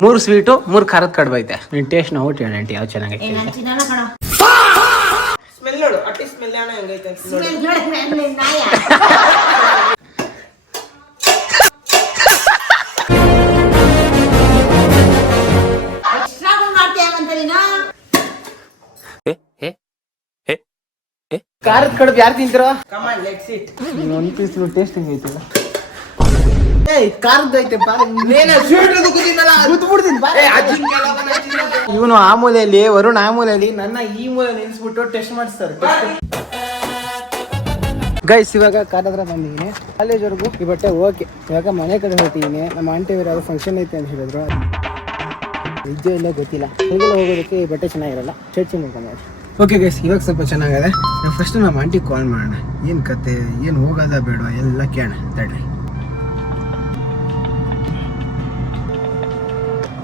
3 sweet 3 ಖಾರದ ಕಡುಬು ಐತೆ. ನೀನ್ ಟೇಸ್ಟ್ ನೋಡ್ರಿ ಆಂಟಿ ಯಾವ ಚೆನ್ನಾಗೈತೆ. ಸ್ಮೆಲ್ ನೋಡು, ಅಟ್ಟಿ ಸ್ಮೆಲ್ ಅಣ್ಣ ಹೆಂಗೈತೆ ಅಂತ ನೋಡಿ. ಖಾರದ ಕಡುಬು ಯಾರು ತಿಂತಿರೋ? Come on let's eat. ಒಂದು ಪೀಸ್ ಟೇಸ್ಟ್ ಹೆಂಗೈತಿಲ್ಲ. ಖಾರದ ಐತೆಪ್ಪ. ಇವನು ಆ ಮೂಲೆಯಲ್ಲಿ, ವರುಣ್ ಆ ಮೂಲೆಯಲ್ಲಿ, ನನ್ನ ಈ ಮೂಲೆ ನಿಲ್ಸ್ಬಿಟ್ಟು ಟೆಸ್ಟ್ ಮಾಡಿಸ್ತಾರೆ. ಗೈಸ್ ಇವಾಗ ಕಾರದ್ರ ಬಂದಿದ್ದೀನಿ. ಕಾಲೇಜ್ವರೆಗೂ ಈ ಬಟ್ಟೆ ಓಕೆ. ಇವಾಗ ಮನೆ ಕಡೆ ಹೊರಟಿದ್ದೀನಿ. ನಮ್ಮ ಆಂಟಿ ಅವರು ಯಾವ್ದು ಫಂಕ್ಷನ್ ಐತೆ ಅಂತ ಹೇಳಿದ್ರು. ನಿಜ ಇಲ್ಲ ಗೊತ್ತಿಲ್ಲ. ಹೇಗೆಲ್ಲ ಹೋಗೋದಕ್ಕೆ ಈ ಬಟ್ಟೆ ಚೆನ್ನಾಗಿರಲ್ಲ. ಚೇಂಜ್ ಮಾಡ್ಕೊಂಡು ಓಕೆ ಗೈಸ್ ಇವಾಗ ಸ್ವಲ್ಪ ಚೆನ್ನಾಗಿದೆ. ನಾವು ಫಸ್ಟ್ ನಮ್ಮ ಆಂಟಿಗೆ ಕಾಲ್ ಮಾಡೋಣ. ಏನು ಕತೆ, ಏನು ಹೋಗೋದ ಬೇಡ ಎಲ್ಲ ಕೇಳೋಣ. ತಡ್ರಿ.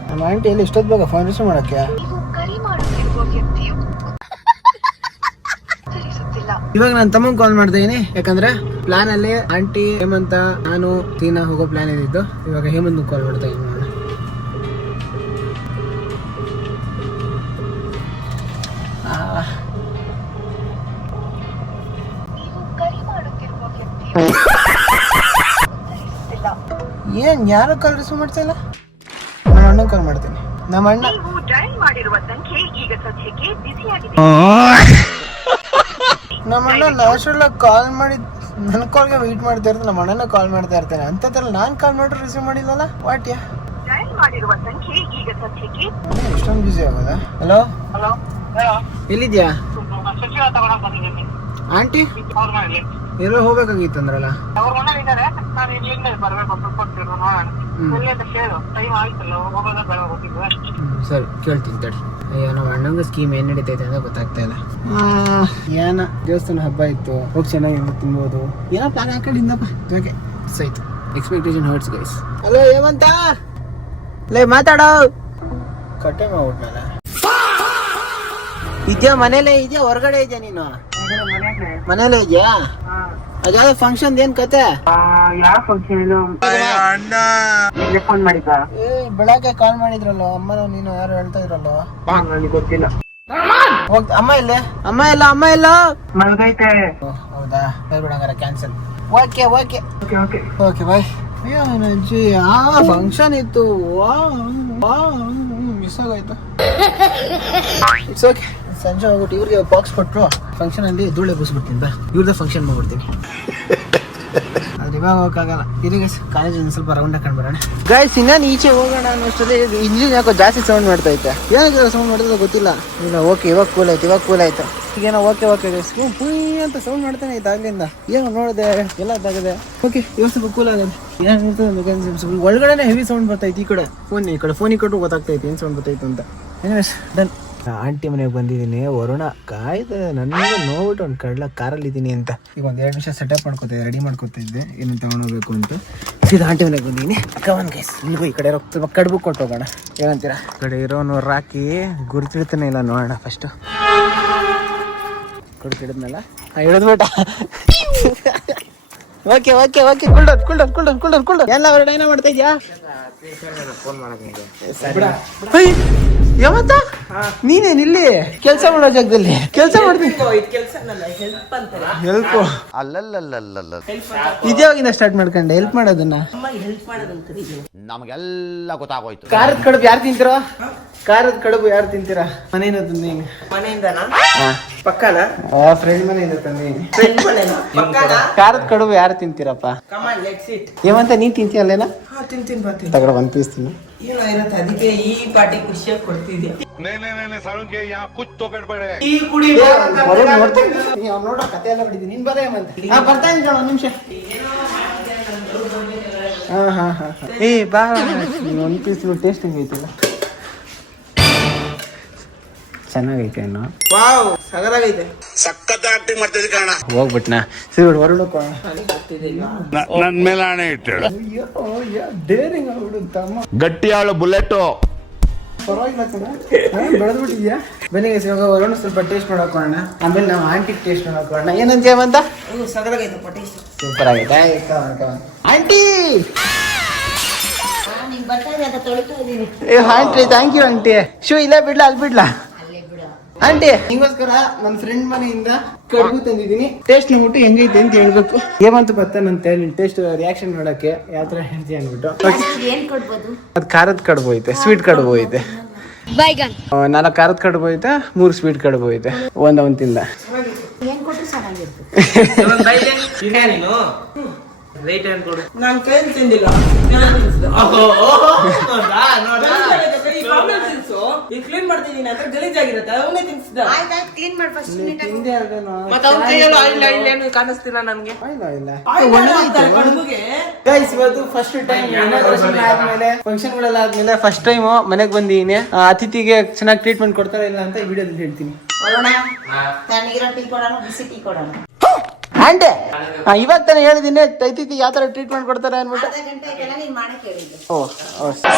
ನಮ್ಮ ಆಂಟಿ ಎಲ್ಲಿ ಇಷ್ಟೊತ್ತು ಬೇಗ ಫೋನ್ ರಿಸೀವ್ ಮಾಡೋಕ್ಕೆ? ಇವಾಗ ನಾನು ತಮ್ಮಂಗೆ ಕಾಲ್ ಮಾಡ್ತಾ ಇದೀನಿ. ಯಾಕಂದ್ರೆ ಪ್ಲಾನ್ ಅಲ್ಲಿ ಆಂಟಿ, ಹೇಮಂತ, ನಾನು, ತೀನಾ ಹೋಗೋ ಪ್ಲಾನ್ ಏನಿತ್ತು. ಇವಾಗ ಹೇಮಂತ್ ಕಾಲ್ ಮಾಡ್ತಾ ಇದೀನಿ. ಏನ್ ಯಾರು ಕಾಲ್ ರಿಸೀವ್ ಮಾಡ್ತಾ ಇಲ್ಲ? ನಮ್ಮ ಅಣ್ಣ ಕಾಲ್ ಮಾಡ್ತೀನಿ. ನಮ್ಮ ಅಣ್ಣ ನ್ಯಾಚುರಲ್ ಕಾಲ್ ಮಾಡಿ ನನ್ನ ಕಾಲ್ಗೆ ವೆಯ್ಟ್ ಮಾಡ್ತಾ ಇರ್ತಾನೆ. ನಮ್ಮ ಅಣ್ಣನ ಕಾಲ್ ಮಾಡ್ತಾ ಇರ್ತಾನೆ. ಅಂತದ್ರಲ್ಲಿ ನಾನ್ ಕಾಲ್ ಮಾಡ್ರೆ ರಿಸೀವ್ ಮಾಡಿಲ್ಲಲ್ಲ. ವಾಟ್ ಯಾ ಎಷ್ಟೊಂದು ಬಿಸಿ ಆಗೋದಾ? ಹಲೋ ಎಲ್ಲಿದ್ಯಾ ಆಂಟಿ? ಎಲ್ಲೋ ಹೋಗ್ಬೇಕಾಗಿತ್ತು ಅಂದ್ರಲ್ಲ. ಸರಿ ಕೇಳ್ತೀನಿ ತಡಿ. ಅಯ್ಯೋ ನಮ್ಮ ಅಣ್ಣಂಗ ಸ್ಕೀಮ್ ಏನ್ ನಡೀತೈತೆ ಅಂತ ಗೊತ್ತಾಗ್ತಾ ಇಲ್ಲ. ಏನ ದೇವಸ್ಥಾನ ಹಬ್ಬ ಇತ್ತು, ಹೋಗಿ ಚೆನ್ನಾಗಿ ತಿನ್ಬೋದು. ಏನೋ ಪ್ಲಾನ್ ಹಾಕೊಂಡಿದ್ದಪ್ಪ. ಓಕೆ ಸೈತು. Expectation hurts guys. Hello Hemantha, ಲೇ ಮಾತಾಡೋ. ಕಟ್ಟೆ ಮಾಡ್ಬಿಟ್ನಲ್ಲ. ಇದೆಯಾ ಮನೇಲೇ ಇದೆಯಾ ಹೊರಗಡೆ ಇದೆಯಾ ನೀನು? ಮನೇಲೇ ಇದೆಯಾ? ಅದ್ಯಾವ್ದು ಫಂಕ್ಷನ್ ಏನ್ ಕತೆ? ಯಾವ ಫಂಕ್ಷನ್? ಫೋನ್ ಮಾಡಿದ್ದ? ಬೆಳಗ್ಗೆ ಕಾಲ್ ಮಾಡಿದ್ರಲ್ಲ ಅಮ್ಮನ ನೀನು ಯಾರು ಹೇಳ್ತಾ ಇದ್ರಲ್ಲ. ನನಗೆ ಗೊತ್ತಿಲ್ಲ. ಅಮ್ಮ ಇಲ್ಲೇ? ಅಮ್ಮ ಇಲ್ಲ, ಅಮ್ಮ ಇಲ್ಲ, ಮಲ್ಗೈತೆ. ಹೌದಾ? ಹೇಳ್ಬಿಡಂಗಾರ cancel. Okay okay okay okay bye. ಅಯ್ಯೋ ಅಜ್ಜಿ ಆ ಫಂಕ್ಷನ್ ಇತ್ತು. ಮಿಸ್ ಆಗೋಯ್ತು. It's okay. ಸಂಜೆ ಹೋಗ್ಬಿಟ್ಟು ಇವ್ರಿಗೆ ಬಾಕ್ಸ್ ಕೊಟ್ಟರು. ಫಂಕ್ಷನ್ ಅಲ್ಲಿ ಧೂಳೆ ಬೂಸ್ಬಿಡ್ತೀನಿ ಬಾ. ಇವ್ರದ್ದು ಫಂಕ್ಷನ್ ಮಾಡ್ಬಿಡ್ತೀನಿ. ಆದ್ರೆ ಇವಾಗ ಹೋಗಕ್ಕಾಗಲ್ಲ. ಇದು ಗೈಸ್ ಕಾಲೇಜ್ ಸ್ವಲ್ಪ ರೌಂಡ್ ಹಾಕೊಂಡು ಬರೋಣ. ಗೈಸ್ ಇನ್ನೇನು ಈಚೆ ಹೋಗೋಣ ಅನ್ನೋಷ್ಟರಲ್ಲಿ ಇಂಜಿನ್ ಯಾಕೋ ಜಾಸ್ತಿ ಸೌಂಡ್ ಮಾಡ್ತಾ ಐತೆ. ಏನಾಗಿದೆ ಸೌಂಡ್ ಮಾಡಿದ್ರೆ ಗೊತ್ತಿಲ್ಲ. ಇಲ್ಲ ಓಕೆ ಇವಾಗ ಕೂಲ್ ಆಯ್ತು, ಇವಾಗ ಕೂಲ್ ಆಯ್ತು. ಈಗೇನೋ ಓಕೆ ಓಕೆ ಗೈಸ್ ಪುಯ್ ಅಂತ ಸೌಂಡ್ ಮಾಡ್ತಾನೆ ಐತೆ ಆಗ್ಲಿಂದ. ಏನೋ ನೋಡಿದೆ ಎಲ್ಲ ತಾಗಿದೆ. ಓಕೆ ಇವಾಗ ಸ್ವಲ್ಪ ಕೂಲ್ ಆಗೋದು. ಏನಿರ್ತದೆ ಒಳಗಡೆ ಹೆವಿ ಸೌಂಡ್ ಬರ್ತೈತೆ. ಈ ಕಡೆ ಫೋನ್ ಈ ಕಡೆ ಗೊತ್ತಾಗ್ತೈತೆ ಏನು ಸೌಂಡ್ ಬರ್ತೈತೆ ಅಂತ. ಡನ್. ಆಂಟಿ ಮನೆಗೆ ಬಂದಿದ್ದೀನಿ. ವರುಣ ಕಾಯ್ದೆ ನನಗೆ ನೋಡ್ಬಿಟ್ಟು ಒಂದು ಕಡ್ಲ ಕಾರಲ್ಲಿ ಇದ್ದೀನಿ ಅಂತ. ಈಗ ಒಂದು 2 ನಿಮಿಷ ಸೆಟಪ್ ಮಾಡ್ಕೊತಿದ್ದೆ, ರೆಡಿ ಮಾಡ್ಕೊತಿದ್ದೆ ಏನು ತಗೊಂಡೋಗ್ಬೇಕು ಅಂತ. ಸೀದಾ ಆಂಟಿ ಮನೆಗೆ ಬಂದಿದ್ದೀನಿ. ಕವನ್ ಗೈಸ್ ಇಲ್ಲಿಗೂ ಈ ಕಡೆ ಸ್ವಲ್ಪ ಕಡುಬು ಕೊಟ್ಟು ಹೋಗೋಣ. ಏನಂತೀರಾ? ಈ ಕಡೆ ಇರೋನು ರಾಕಿ ಗುರುತಿಡ್ತಾನೆ ಇಲ್ಲ ನೋಡೋಣ. ಫಸ್ಟು ಗುರುತಿಡಿದ್ನಲ್ಲ ಹಿಡಿದ್ಬಿಟ್ಟ. ಓಕೆ ಓಕೆ ಓಕೆ ಕುಲ್ಡನ್ ಎಲ್ಲ ಹೊರಡ ಏನೋ ಮಾಡ್ತಾ ಇದ್ಯಾ? ಫೋನ್ ಯಾವತ್ತ ನೀನೇನ್ ಇಲ್ಲಿ ಕೆಲಸ ಮಾಡೋ ಜಾಗದಲ್ಲಿ ಕೆಲಸ ಮಾಡ್ತೀನಿ. ಹೆಲ್ಪ್ ಇದ್ಯಾವಾಗಿಂದ ಸ್ಟಾರ್ಟ್ ಮಾಡ್ಕೊಂಡೆ ಹೆಲ್ಪ್ ಮಾಡೋದನ್ನ? ನಮಗೆಲ್ಲ ಗೊತ್ತಾಗೋಯ್ತು. ಖಾರದ ಕಡುಬು ಯಾರು ತಿಂತೀರಾ? ಖಾರದ ಕಡುಬು ಯಾರು ತಿಂತೀರಾ? ಮನೆಯಿಂದ ತಂದೀನಿ. ಮನೆಯಿಂದನಾ? ಪಕ್ಕನ ಫ್ರೆಂಡ್ ಮನೆಯಿಂದ ತಂದೀನಿ. ಖಾರದ ಕಡುಬು ಯಾರು ತಿಂತೀರಪ್ಪ? ಕಮಾನ್ ಲೆಟ್ಸ್ ಇಟ್. ಏಮಂತ ನೀ ತಿಂತೀಯಲ್ಲೇನ? ತಿಂತೀನಿ ಬಾ. ತಗಡ 1 ಪೀಸ್ ತಿನ್ನು. ಏನೋ ಇರುತ್ತೆ ಅದಕ್ಕೆ ಈ ಪಾರ್ಟಿ ಖುಷಿಯಾಗಿ ಕೊಡ್ತಿದ್ದೆ. ಈ ಕುಡಿ ನೋಡೋ ಕತೆ ಎಲ್ಲ ಬಿಟ್ಟಿದ್ದೀನಿ. ನೀನ್ ಬರೇ ಅಂತ ಬರ್ತಾ ಇದ್ದೀನಿ 1 ನಿಮಿಷ. ಹಾ ಏ ಬಾ 1 ಪೀಸ್ ಟೇಸ್ಟ್ ಹೆಂಗೈತಿಲ್ಲ? ಚೆನ್ನಾಗೈತೆ ಅನ್ನು. ವಾವ್ ಸಗರಾಗೈತೆ. ಸಕ್ಕತ್ತ ಆಕ್ಟಿಂಗ್ ಮಾಡ್ತಿದ್ದೆ ಕಾರಣ ಹೋಗ್ಬಿಟ್ನಾ ಸಿಬಿಡ್ ಹೊರಡೋಣ. ನನ್ ಮೇಲೆ ಆಣೆ ಇಟ್ಟು ಡೇರಿಂಗ್ ಆಗ್ಬಿಡು ತಮ್ಮ. ಗಟ್ಟಿಯಾಳು ಬುಲೆಟ್ ಪರವಾಗಿಲ್ಲ ಕಣ ಬೆಳೆದ್ಬಿಟ್ಟಿದ್ಯಾ. ಬನ್ನಿ ಇವಾಗ ಹೊರಡೋಣ, ಸ್ವಲ್ಪ ಟೇಸ್ಟ್ ನೋಡೋಣ. ಆಮೇಲೆ ನಾವು ಆಂಟಿಗೆ ಟೇಸ್ಟ್ ನೋಡೋಣ. ಏನಂತೀಯಂತ? ಸಗರಾಗೈತಪ್ಪ ಟೇಸ್ಟ್. ಸೂಪರ್ ಆಗೈತೆ. ಆಂಟಿ ಏ aunty thank you aunty. Shoe ಇಲ್ಲೇ ಬಿಡ್ಲಾ ಅಲ್ಲಿ ಬಿಡ್ಲಾ ಆಂಟಿ? ನಿಂಗೋಸ್ಕರ ನನ್ನ ಫ್ರೆಂಡ್ ಮನೆಯಿಂದ ಕಡುಬು ತಂದಿದ್ದೀನಿ. ಟೇಸ್ಟ್ ನೋಡ್ಬಿಟ್ಟು ಹೆಂಗೈತೆ ಅಂತ ಹೇಳ್ಬೇಕು. ಏಮಂತ ಗೊತ್ತಾ ನನ್ನ ಟೇಸ್ಟ್ ರಿಯಾಕ್ಷನ್ ನೋಡಕ್ಕೆ ಯಾವ ತರ ಹೇಳ್ತೀಯ ಅಂದ್ಬಿಟ್ಟು. ಅದು ಖಾರದ ಕಡುಬು ಐತೆ, ಸ್ವೀಟ್ ಕಡುಬು ಐತೆ. 4 ಖಾರದ ಕಡುಬು ಐತೆ, 3 ಸ್ವೀಟ್ ಕಡುಬು ಐತೆ. ಒಂದ್ ತಿಂದ ನಾನ್ ಕೈ ತಿಂದಿಲ್ಲ. ಕ್ಲೀನ್ ಮಾಡ್ತಿದ್ದೀನಿ ಅಂತ ಗಲೀಜಾಗಿರುತ್ತೆ, ಅವನೇ ತಿನ್ಸಿದ. ಮತ್ತೆ ಅವ್ನ ಕೈಯಲ್ಲೂ ಆಯಿಲ್ ಕಾಣಿಸ್ತಿಲ್ಲ ನನ್ಗೆ. ಇವತ್ತು ಫಸ್ಟ್ ಟೈಮ್ ಆದ್ಮೇಲೆ ಫಂಕ್ಷನ್ ಗಳೆಲ್ಲ ಆದ್ಮೇಲೆ ಫಸ್ಟ್ ಟೈಮ್ ಮನೆಗ್ ಬಂದಿದ್ದೀನಿ. ಅತಿಥಿಗೆ ಚೆನ್ನಾಗಿ ಟ್ರೀಟ್ಮೆಂಟ್ ಕೊಡ್ತಾರ ಇಲ್ಲ ಅಂತ ಈ ವಿಡಿಯೋದಲ್ಲಿ ಹೇಳ್ತೀನಿ. ಆಂಟಿ ಇವಾಗ ತಾನೇ ಹೇಳಿದೀನಿ ಅತಿಥಿ ಯಾವ ತರ ಟ್ರೀಟ್ಮೆಂಟ್ ಕೊಡ್ತಾರೆ ಅನ್ಬಿಟ್ಟು.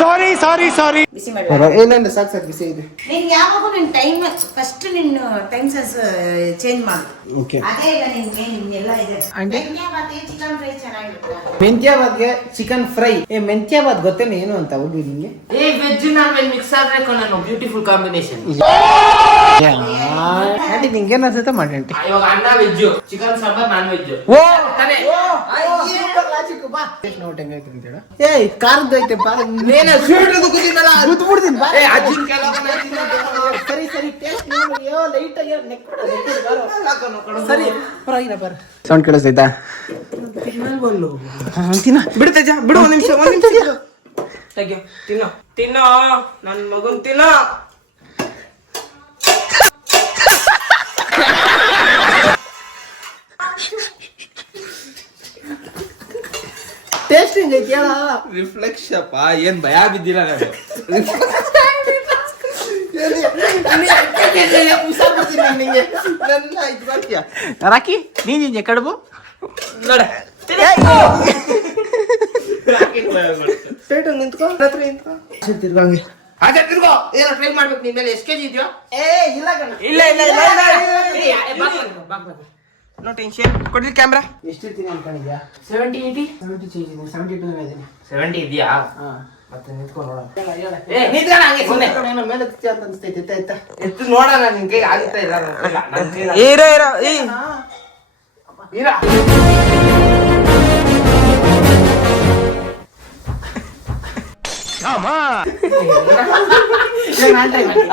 ಸಾರಿ ಏನಿಲ್ಲ, ಸಾಕು ಬಿಸಿ ಇದೆ. ನೀನ್ ಯಾವಾಗೂ ನಿನ್ ಟೈಮ್ ಫಸ್ಟ್ ನಿನ್ನ ಟೈಮ್ ಸೆನ್ಸ್ ಚೇಂಜ್ ಮಾಡು. ಓಕೆ ಅದೇ ಈಗ ನಿನ್ನೆಲ್ಲ ಇದೆ. ಆಂಟಿ ಚಿಕನ್ ಫ್ರೈ ಚೆನ್ನಾಗಿರುತ್ತೆ. ಮೆಂತ್ಯಾಬಾದ್ಗೆ ಚಿಕನ್ ಫ್ರೈ. ಮೆಂತ್ಯಾಬಾದ್ ಗೊತ್ತೇನೆ ಏನು ಅಂತ ಹುಡುಗಿ ನಿಂಗೆ? ವೆಜ್ ನಾನ್ ವೆಜ್ ಮಿಕ್ಸ್ ಆದ್ರೆ ನಾನು ಬ್ಯೂಟಿಫುಲ್ ಕಾಂಬಿನೇಷನ್. ಆಂಟಿ ನಿಂಗೇನ್ ಅನ್ಸುತ್ತೆ ಮಾಡಿ ಆಂಟಿ. ಇವಾಗ ಅನ್ನ veg, chicken sambar non veg. ಓ ತಾನೇ? ನೋಟ್ ಹೆಂಗೈತೆ ಅಂತ ಹೇಳ. ಏಯ್ ಖಾರದ್ದು ಐತೆ ಬಾ. ಏನ ಸ್ವೀಟ್ ಕೂತಿನಲ್ಲ ಬಿಡ್ತೀನಿ ಬಾ. ಅಜ್ಜಿನ ಕೆಳಗೆ ಸರಿ ಟೇಸ್ಟ್ ನೋಡಿ. ಯೋ ಲೈಟ್ ಆಗಿ ನೆಕ್ ಬಾರೋ. ಸರಿ ಪರವಾಗಿಲ್ಲ ಬರ. ಸೌಂಡ್ ಕೇಳಿಸ್ತೈತಾ? ತಿನ್ನ ಬಿಡು ತೇಜ, ಬಿಡು ಒಂದ್ ನಿಮಿಷ ತೆಗ್ಯೋ. ತಿನ್ನೋ ನನ್ ಮಗನ್ ತಿನ್ನೋ. ಟೇಸ್ಟ್ ಹೆಂಗೈತಿ ಹೇಳ? ರಿಫ್ಲೆಕ್ಸ್ ಅಪ್ಪ, ಏನ್ ಭಯ ಬಿದ್ದಿಲ್ಲ ನಾನು. ರಾಕಿ ನೀನಿದ್ಯಾ ಕಡುಬು? ನೋಡ ನಿಂತ್ಕೋ ತಿರ್ಗೋ. ಏನೋ ಟ್ರೈ ಮಾಡ್ಬೇಕು. ನಿನ್ ಮೇಲೆ ಎಷ್ಟು ಕೆಜಿ ಇದೆಯೋ? ಇಲ್ಲ ಕಣ. ಇಲ್ಲ ನೋ ಟೆನ್ಷನ್. ಕೊಡ್ಲಿ ಕ್ಯಾಮ್ರಾ. ಎಷ್ಟಿರ್ತೀನಿ ಅನ್ಕೊಂಡಿದ್ಯಾ? 70 80 70 ಚೇಂಜ್ ಇದೆ. 72 ಇದ್ದೀನಿ. 70 ಇದೆಯಾ? ಹಾ ಮತ್ತೆ ನಿಂತ್ಕೊಂಡು ನೋಡೋಣ. ಏ ನಿಂತ್ಕೊಳ್ಳ ಹಂಗೆ ಸುಮ್ಮನೆ. ಏನೋ ಮೇಲೆ ಹತ್ತಿ ಅಂತ ಅನ್ಸ್ತೈತೆ. ಆಯ್ತಾ ಎತ್ತು ನೋಡೋಣ. ನಿನ್ ಕೈಗೆ ಆಗುತ್ತಾ ಇಲ್ಲ? ಇರೋ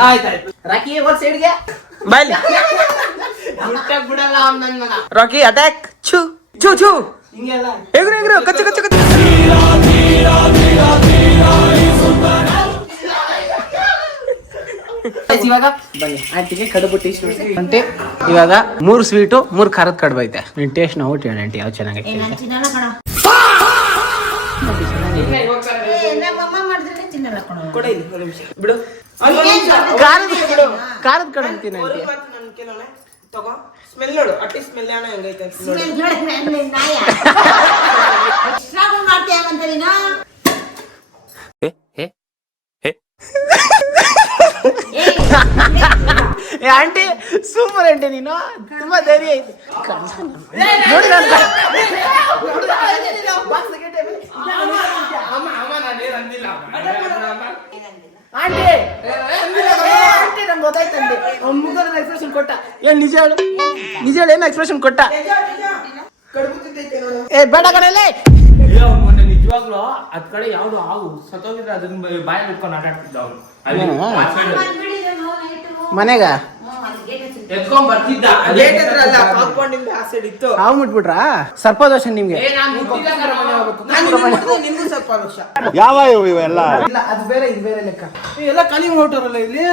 ಆಯ್ತಾಯ್ತು. ರಾಕಿ ಒಂದ್ ಸೈಡ್ಗೆ ಬಾಯ್ಲಿ ಬಿಡಲ್ಲ ನನ್ನ ಮಗ. ರಾಕಿ ಅಟ್ಯಾಕ್. ಛೂ ಛೂ ಛೂ. ಹಿಂಗೆಲ್ಲ ಎಗ್ರು ಕಚ್ಚು ಕಚ್ಚು ಕಚ್ಚು. ಇವಾಗ ಬನ್ನಿ ಆಂಟಿಗೆ ಕಡುಬು ಟೇಸ್ಟ್ ಆಂಟಿ. ಇವಾಗ 3 ಸ್ವೀಟು 3 ಖಾರದ ಕಡುಬು ಐತೆ. ನೀನ್ ಟೇಸ್ಟ್ ನೋಡ್ತೀವಿ ಆಂಟಿ ಯಾವ ಚೆನ್ನಾಗೈತೆ. ನಾನು ತಿನ್ನಲ್ಲ ಕಣ. ನಮ್ಮಮ್ಮ ಮಾಡಿದ್ರೆ ತಿನ್ನಲ್ಲ ಕಣ. ಕೊಡ ಇಲ್ಲಿ ಒಂದು ನಿಮಿಷ ಬಿಡು. ಖಾರದ ಕಡುಬು ಅಂತೀನಿ ಆಂಟಿ. ನಾನು ಕೇಳೋಣ ತಗೋ. ಸ್ಮೆಲ್ ನೋಡು. ಅಟ್ಟಿ ಸ್ಮೆಲ್ ಅಣ್ಣ ಹೆಂಗೈತೆ ಅಂತ ನೋಡು. ಸ್ಮೆಲ್ ನೋಡಿ ನನ್ನ ನಾಯ. ಎಕ್ಸ್ಟ್ರಾ ಮಾಡ್ತೀಯ ಅಂತ ನೀನು? ಆಂಟಿ ಸೂಪರ್ ಆಂಟಿ, ನೀನು ತುಂಬಾ ಧೈರ್ಯ ಐತಿ. ನೋಡಿ ಆಂಟಿ ನಮ್ಗೆ ಗೊತ್ತಾಯ್ತಂడి. ಮುಖದ ಎಕ್ಸ್ಪ್ರೆಷನ್ ಕೊಟ್ಟ. ಏನ್ ನಿಜ ಹೇಳು, ನಿಜ ಹೇಳು, ಏನು ಎಕ್ಸ್ಪ್ರೆಷನ್ ಕೊಟ್ಟ? ಏ ಬೇಡ ಕಣಲ್ಲೇ. ನಿಜವಾಗ್ಲೂ ಅದ್ ಕಡೆ ಯಾವ್ದು ಹಾವು ಸತ್ತೋಗಿದ್ರೆ ಅದನ್ನ ಬಾಯಲ್ಲಿ ಇಟ್ಕೊಂಡು ಆಟ ಆಡ್ತಿದ್ದ ಅವ್ನು. ಮನೆಗ ಎತ್ಕೊಂಡ್ ಬರ್ತಿದ್ದ. ಕಾಂಪೌಂಡ್ ಇಂದ ಆ ಸೈಡ್ ಇತ್ತು. ಹಾವು ಮುಟ್ಬಿಟ್ರಾ? ಸರ್ಪದೋಷ ನಿಮ್ಗೆ. ನಿಮ್ಗೂ ಸ್ವಲ್ಪ ದೋಷ. ಯಾವ ಇವೆಲ್ಲ? ಇಲ್ಲ ಅದು ಬೇರೆ ಇದು ಬೇರೆ ಲೆಕ್ಕ. ಎಲ್ಲ ಖಾಲಿ ಹೊರಟೋರಲ್ಲ ಇಲ್ಲಿ.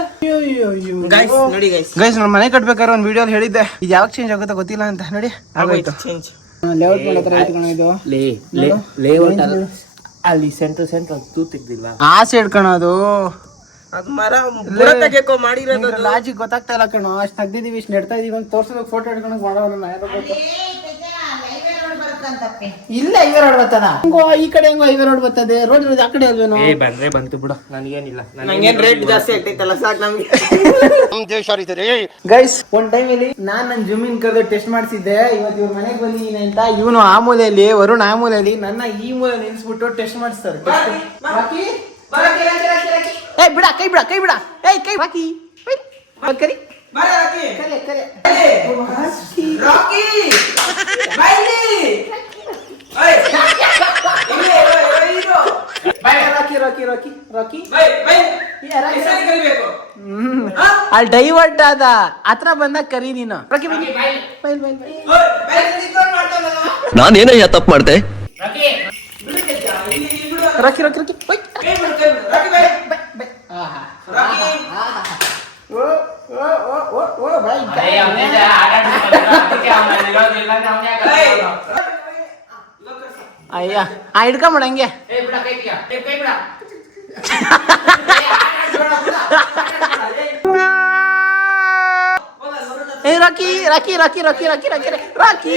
ನೋಡಿ ಗೈಸ್ ನಾನು ಮನೆ ಕಟ್ಬೇಕಾದ್ರೆ ಒಂದು ವಿಡಿಯೋ ಹೇಳಿದ್ದೆ ಇದು ಯಾವಾಗ ಚೇಂಜ್ ಆಗುತ್ತಾ ಗೊತ್ತಿಲ್ಲ ಅಂತ. ನೋಡಿ ಆಗೋಯ್ತು ಚೇಂಜ್. ಲೇಔಟ್ ಮಾಡೋ ತರ ಐತೆ ಕಣ ಇದು. ಲೇಔಟ್ ಅಲ್ಲಿ ಸೆಂಟ್ರ್ ತೂ ತೆಗ್ದಿಲ್ಲ. ಆ ಸೈಡ್ ಕಣದು. ಅದು ಮರ ಬುಡ ತೆಗೆಕೋ ಮಾಡಿರೋದು. ಲಾಜಿಕ್ ಗೊತ್ತಾಗ್ತಾ ಇಲ್ಲ ಕಣೋ. ಅಷ್ಟು ತೆಗ್ದಿದೀವಿ, ಇಷ್ಟು ನೆಡ್ತಾ ಇದೀವಿ ಅಂತ ತೋರ್ಸೋದಕ್ಕೆ ಫೋಟೋ ಹಿಡ್ಕೊಂಡು ಮಾಡೋಣ. ಇಲ್ಲ ಹೈವೇ ರೋಡ್ ಬರ್ತದ. ಹೆಂಗೋ ಈ ಕಡೆ ಹೆಂಗೋ ಹೈವೇ ರೋಡ್ ಬರ್ತದೆ. ರೋಡ್ ಇರೋದು ಆ ಕಡೆ ಅಲ್ವೇನೋ. ಬಂದ್ರೆ ಬಂತು ಬಿಡು. ನನಗೇನಿಲ್ಲ. ನಂಗೇನ್ ರೇಟ್ ಜಾಸ್ತಿ ಆಗ್ತೈತಲ್ಲ ಸಾಕು ನಮ್ಗೆ. ಗೈಸ್ ಒಂದ್ ಟೈಮ್ ಇಲ್ಲಿ ನಾನ್ ನನ್ನ ಜಮೀನ್ ಕರೆದು ಟೆಸ್ಟ್ ಮಾಡಿಸಿದ್ದೆ. ಇವತ್ತು ಇವ್ರ ಮನೆಗೆ ಬಂದಿದ್ದೀನಿ ಅಂತ ಇವನು ಆ ಮೂಲೆಯಲ್ಲಿ, ವರುಣ್ ಆ ಮೂಲೆಯಲ್ಲಿ, ನನ್ನ ಈ ಮೂಲೆ ನಿಲ್ಸ್ಬಿಟ್ಟು ಟೆಸ್ಟ್ ಮಾಡಿಸ್ತಾರೆ. ಏ ಬಿಡ ಕೈ ಬಿಡ ಕೈ ಬಿಡ ಏಯ್ ಕೈ ಬಾಕಿ ಕರಿ ಕರೆ ಕರೆ ರಾಕಿ ರಾಕಿ ರಾಕಿ ರಾಕಿ ಅಲ್ಲಿ ಡೈವರ್ಟ್ ಆದ ಹತ್ರ ಬಂದಾಗ ಕರಿ ನೀನು ರಾಕಿ ನಾನೇನಯ್ಯ ತಪ್ಪು ಮಾಡ್ದೆ ರಾಕಿ ರಾಕಿ ರಾಕಿ ಅಯ್ಯ ಹಿಡ್ಕೊಂಬಿಡ ಹಂಗೆ ಏ ರಾಕಿ ರಾಕಿ ರಾಕಿ ರಾಕಿ ರಾಕಿ ರಾಕಿ ರಾಕಿ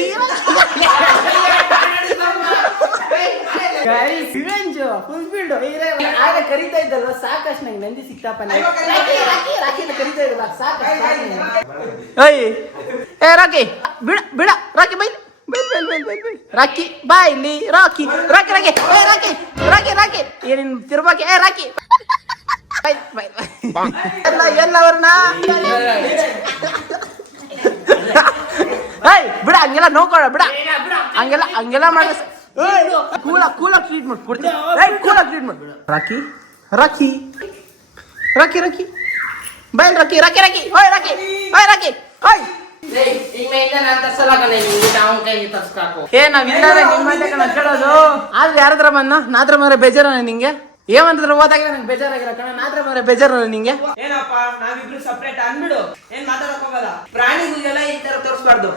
ಆಗ ಕರಿತಾ ಇದ್ದಲ್ವ ಸಾಕಷ್ಟು ನಂಗೆ ನಂದಿ ಸಿಕ್ತಪ್ಪ ಕರಿತಾ ಇದ್ದಲ್ಲ ಸಾಕು ಏ ರಾಕಿ ಬಿಡ ಬಿಡ ರಾಕಿ ಬೈ ರಾಕಿ ಬಾಯ್ಲಿ ರಾಕಿ ರಾಕಿ ರಾಕಿ ಏ ರಾಕಿ ರಾಕಿ ರಾಕಿ ಏನಿನ್ ತಿರ್ಬಾಕಿ ಏ ರಾಕಿ ಎಲ್ಲವರ್ನ ಏಯ್ ಬಿಡ ಹಂಗೆಲ್ಲ ನೋಡ್ಕೊಳ ಬಿಡ ಹಂಗೆಲ್ಲ ಹಂಗೆಲ್ಲ ಮಾಡ ಕೂಲ ಟ್ರೀಟ್ಮೆಂಟ್ ಕೊಡ್ತೀನಿ ಕೂಲ ಟ್ರೀಟ್ಮೆಂಟ್ ರಾಕಿ ರಾಕಿ ರಾಕಿ ರಾಕಿ ಬಾಯ್ ರಾಕಿ ರಾಕಿ ರಾಕಿ ಓಯ್ ರಾಕಿ ಓಯ್ ರಾಕಿ ಓಯ್ ನಾವ್ ನಿಮ್ಮಂತೆ ಕಣ ಕೇಳೋದು ಆದ್ರೆ ಯಾರದ್ರ ಬಂದ ನಾದ್ರ ಮಾರ ಬೇಜಾರ ನಿಂಗೆ ಏವಂತಂದ್ರೆ ಹೋದಾಗ ನಂಗೆ ಬೇಜಾರಾಗಿರ ಕಣ ನಾದ್ರ ಮಾರ ಬೇಜಾರ ನಿಂಗೆ ಏನಪ್ಪ ನಾವಿಬ್ರು ಸಪ್ರೇಟ್ ಅನ್ಬಿಡು ಏನ್ ಮಾತಾಡಕ್ ಹೋಗಲ್ಲ ಪ್ರಾಣಿಗಳಿಗೆಲ್ಲ ಈ ತರ ತೋರಿಸ್ಬಾರ್ದು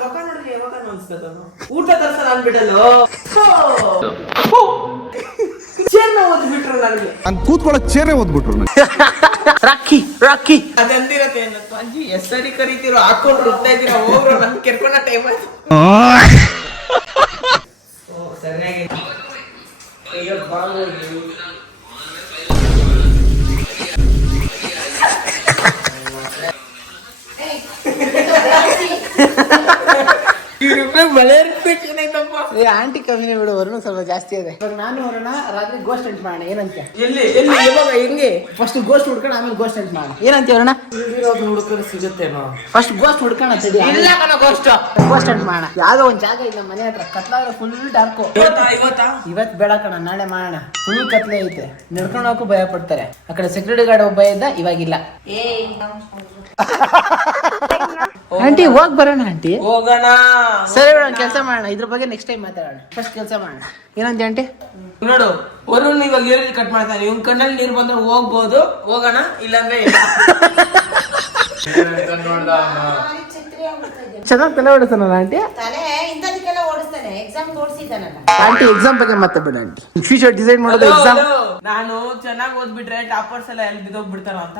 ಮಕ್ಕ ನೋಡ್ರಿ ಯಾವಾಗ ಅನ್ಸ್ತದ ಊಟ ತರ್ಸಲ್ಲ ಅನ್ಬಿಡಲು ಚೇರ್ನ ಓದ್ಬಿಟ್ರು ನನಗೆ ನಾನು ಕೂತ್ಕೊಳ್ಳೋ ಚೇರೇ ಓದ್ಬಿಟ್ರು ರಾಕಿ ರಾಕಿ ಅದಂದಿರತ್ತೆ ಏನಂತ ಅಜ್ಜಿ ಎಷ್ಟರಿ ಕರಿತೀರೋ ಹಾಕೊಂಡು ರುಬ್ತಾ ಇದ್ದೀರಾ ಹೋಗ್ರು ನನ್ ಕೆರ್ಕೊಂಡ ಟೈಮ್ ಆಯ್ತು ಸರಿಯಾಗಿ ಆಂಟಿ ಕಮ್ಮಿನೇ ಬಿಡು ವರುಣ ಸ್ವಲ್ಪ ಜಾಸ್ತಿ ಇದೆ ಇವಾಗ ನಾನು ವರುಣ ರಾತ್ರಿ ಗೋಸ್ಟ್ ಎಂಟ್ ಮಾಡೋಣ ಏನಂತ ಎಲ್ಲಿ ಎಲ್ಲಿ ಇವಾಗ ಹೆಂಗೆ ಫಸ್ಟ್ ಗೋಸ್ಟ್ ಹುಡ್ಕೊಂಡು ಆಮೇಲೆ ಗೋಸ್ಟ್ ಎಂಟ್ ಮಾಡೋಣ ಏನಂತ ವರುಣ ಹುಡುಕರು ಸಿಗುತ್ತೇನೋ ಫಸ್ಟ್ ಗೋಸ್ಟ್ ಹುಡ್ಕೋಣ ತಡಿ ಇಲ್ಲ ಕಣ ಗೋಸ್ಟ್ ಗೋಸ್ಟ್ ಎಂಟ್ ಮಾಡೋಣ ಯಾವ್ದೋ ಒಂದ್ ಜಾಗ ಇಲ್ಲ ಮನೆ ಹತ್ರ ಕತ್ಲಾದ್ರೆ ಫುಲ್ ಡಾರ್ಕು ಇವತ್ ಬೇಡ ಕಣ ನಾಳೆ ಮಾಡೋಣ ಫುಲ್ ಕತ್ಲೆ ಐತೆ ನಡ್ಕೊಂಡು ಹೋಗಕ್ಕೂ ಭಯ ಪಡ್ತಾರೆ ಆ ಕಡೆ ಸೆಕ್ಯೂರಿಟಿ ಗಾರ್ಡ್ ಒಬ್ಬ ಇದ್ದ ಇವಾಗಿಲ್ಲ ಆಂಟಿ ಹೋಗ್ ಬರೋಣ ಆಂಟಿ ಹೋಗೋಣ ಸರಿ ಮೇಡಮ್ ಕೆಲಸ ಮಾಡೋಣ ಇದ್ರ ಬಗ್ಗೆ ನೆಕ್ಸ್ಟ್ ಟೈಮ್ ಮಾತಾಡೋಣ ಫಸ್ಟ್ ಕೆಲಸ ಮಾಡೋಣ ಏನಂತ ಆಂಟಿ ನೋಡು ವರುಣ್ ಇವಾಗ ಈರುಳ್ಳಿ ಕಟ್ ಮಾಡ್ತಾನೆ ಇವ್ನ ಕಣ್ಣಲ್ಲಿ ನೀರು ಬಂದ್ರೆ ಹೋಗ್ಬೋದು ಹೋಗೋಣ ಇಲ್ಲಾಂದ್ರೆ ಚೆನ್ನಾಗಿ ತಲೆ ಹೊಡಿತಾನಲ್ಲ ಆಂಟಿ ತಲೆ ಇಂಥದಕ್ಕೆಲ್ಲ ಓಡಿಸ್ತಾನೆ ಎಕ್ಸಾಮ್ ಓಡಿಸಿದ್ದಾನಲ್ಲ ಆಂಟಿ ಎಕ್ಸಾಮ್ ಬಗ್ಗೆ ಮತ್ತೆ ಬಿಡ ಆಂಟಿ ಫ್ಯೂಚರ್ ಡಿಸೈಡ್ ಮಾಡೋದು ಎಕ್ಸಾಮ್ ನಾನು ಚೆನ್ನಾಗಿ ಓದ್ಬಿಟ್ರೆ ಟಾಪರ್ಸ್ ಎಲ್ಲ ಎಲ್ಲಿ ಬಿದ್ದೋಗ್ಬಿಡ್ತಾರ ಅಂತ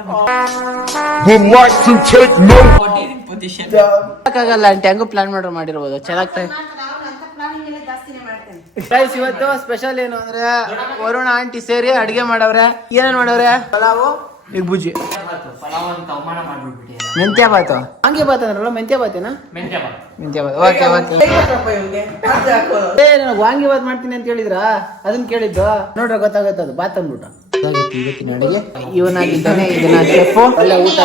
ಪೊಸಿಷನ್ ಆಗಲ್ಲ ಆಂಟಿ ಹಂಗೂ ಪ್ಲಾನ್ ಮಾಡಿರ್ಬೋದು ಚೆನ್ನಾಗಿ ಅಂತ ಪ್ಲಾನಿಂಗ್ ಎಲ್ಲ ಜಾಸ್ತಿನೇ ಮಾಡ್ತಾನೆ ಗೈಸ್ ಇವತ್ತು ಸ್ಪೆಷಲ್ ಏನು ಅಂದ್ರೆ ವರುಣ ಆಂಟಿ ಸೇರಿ ಅಡಿಗೆ ಮಾಡವ್ರೆ ಏನೇನ್ ಮಾಡವ್ರೆ ಪಲಾವು ಈಗ ಬುಜ್ಜಿ ಮೆಂತ್ಯ ಬಾತು ಹಂಗೆ ಬಾತ್ ಅಂದ್ರಲ್ಲ ಮೆಂತ್ಯ ಬಾತೇನಾ ಮೆಂತ್ಯ ಬಾತ್ ಓಕೆ ಓಕೆ ನನಗೆ ವಾಂಗಿ ಬಾತ್ ಮಾಡ್ತೀನಿ ಅಂತ ಹೇಳಿದ್ರಾ ಅದನ್ನ ಕೇಳಿದ್ದು ನೋಡ್ರೆ ಗೊತ್ತಾಗುತ್ತೆ ಅದು ಬಾತ್ ಅಂದ್ಬಿಟ್ಟು ಇವತ್ತಿನ ಅಡಿಗೆ ಇವನಾಗಿದ್ದಾನೆ ಇದನ್ನ ಶೆಫು ಒಳ್ಳೆ ಊಟ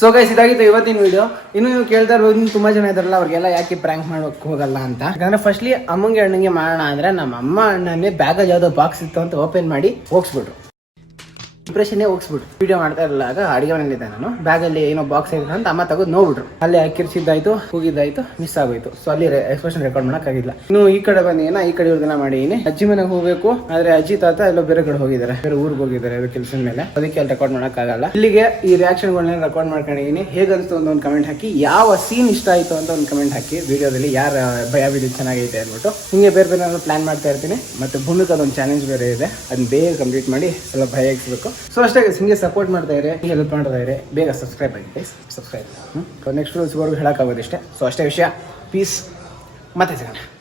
ಸೊ ಗೈಸ್ ಇದಾಗಿತ್ತು ಇವತ್ತಿನ ವಿಡಿಯೋ ಇನ್ನು ನೀವು ಕೇಳ್ತಾ ಇರೋದು ತುಂಬಾ ಜನ ಇದಾರಲ್ಲ ಅವ್ರಿಗೆಲ್ಲ ಯಾಕೆ ಪ್ರ್ಯಾಂಕ್ ಮಾಡೋಕೆ ಹೋಗಲ್ಲ ಅಂತ ಯಾಕಂದ್ರೆ ಫಸ್ಟ್ಲಿ ಅಮ್ಮಂಗೆ ಅಣ್ಣಂಗೆ ಮಾಡೋಣ ಅಂದ್ರೆ ನಮ್ಮ ಅಮ್ಮ ಅಣ್ಣನೇ ಬ್ಯಾಗಲ್ಲಿ ಯಾವ್ದೋ ಬಾಕ್ಸ್ ಇತ್ತು ಅಂತ ಓಪನ್ ಮಾಡಿ ಹೋಗ್ಸ್ಬಿಟ್ರು ಇಂಪ್ರೆಷನ್ನೇ ಹೋಗ್ಸ್ಬಿಟ್ರು ವಿಡಿಯೋ ಮಾಡ್ತಾ ಇರಲಾಗ ಅಡಿಗೆ ಮನೆಯಲ್ಲಿದ್ದೆ ನಾನು ಬ್ಯಾಗಲ್ಲಿ ಏನೋ ಬಾಕ್ಸ್ ಇದೆ ಅಂತ ಅಮ್ಮ ತಗೊಂಡು ನೋಡ್ಬಿಟ್ರು ಅಲ್ಲಿ ಕಿರ್ಚಿದ್ದಾಯ್ತು ಹೋಗಿದ್ದಾಯ್ತು ಮಿಸ್ ಆಗೋಯ್ತು ಸೊ ಅಲ್ಲಿ ಎಕ್ಸ್ಪ್ರೆಷನ್ ರೆಕಾರ್ಡ್ ಮಾಡೋಕ್ಕಾಗಿಲ್ಲ ಇನ್ನು ಈ ಕಡೆ ಬಂದಿನ ಈ ಕಡೆ ಇವ್ರದನ್ನ ಮಾಡಿದೀನಿ ಅಜ್ಜಿ ಮನೆಗೆ ಹೋಗ್ಬೇಕು ಆದ್ರೆ ಅಜ್ಜಿ ತಾತ ಎಲ್ಲೋ ಬೇರೆ ಕಡೆ ಹೋಗಿದ್ದಾರೆ ಬೇರೆ ಊರಿಗೆ ಹೋಗಿದ್ದಾರೆ ಅದು ಕೆಲಸದ ಮೇಲೆ ಅದಕ್ಕೆ ಅಲ್ಲಿ ರೆಕಾರ್ಡ್ ಮಾಡೋಕ್ಕಾಗಲ್ಲ ಇಲ್ಲಿಗೆ ಈ ರಿಯಾಕ್ಷನ್ಗಳನ್ನ ರೆಕಾರ್ಡ್ ಮಾಡ್ಕೊಂಡಿದ್ದೀನಿ ಹೇಗಂತ ಒಂದು ಕಮೆಂಟ್ ಹಾಕಿ ಯಾವ ಸೀನ್ ಇಷ್ಟ ಆಯ್ತು ಅಂತ ಒಂದು ಕಮೆಂಟ್ ಹಾಕಿ ವಿಡಿಯೋದಲ್ಲಿ ಯಾರ ಭಯ ವಿಡಿಯೋ ಚೆನ್ನಾಗೈತೆ ಅಂದ್ಬಿಟ್ಟು ಹಿಂಗೆ ಬೇರೆ ಬೇರೆ ನಾನು ಪ್ಲಾನ್ ಮಾಡ್ತಾ ಇರ್ತೀನಿ ಮತ್ತೆ ಭೂಮಿಗೆ ಅದೊಂದು ಚಾಲೆಂಜ್ ಬೇರೆ ಇದೆ ಅದನ್ನ ಬೇಗ ಕಂಪ್ಲೀಟ್ ಮಾಡಿ ಸ್ವಲ್ಪ ಭಯ ಇಕ್ಸ್ಬೇಕು ಸೊ ಅಷ್ಟೇ ಹಿಂಗೆ ಸಪೋರ್ಟ್ ಮಾಡ್ತಾ ಇರಿ ಹೆಲ್ಪ್ ಮಾಡ್ತಾ ಇರಿ ಬೇಗ ಸಬ್ಸ್ಕ್ರೈಬ್ ಆಗಿ ಸಬ್ಸ್ಕ್ರೈಬ್ ನೆಕ್ಸ್ಟ್ ರೂಲ್ಸ್ವರೆಗೂ ಹೇಳೋಕ್ಕಾಗೋದಿಷ್ಟೇ ಸೊ ಅಷ್ಟೇ ವಿಷಯ ಪೀಸ್ ಮತ್ತೆ ಸಿಗೋಣ.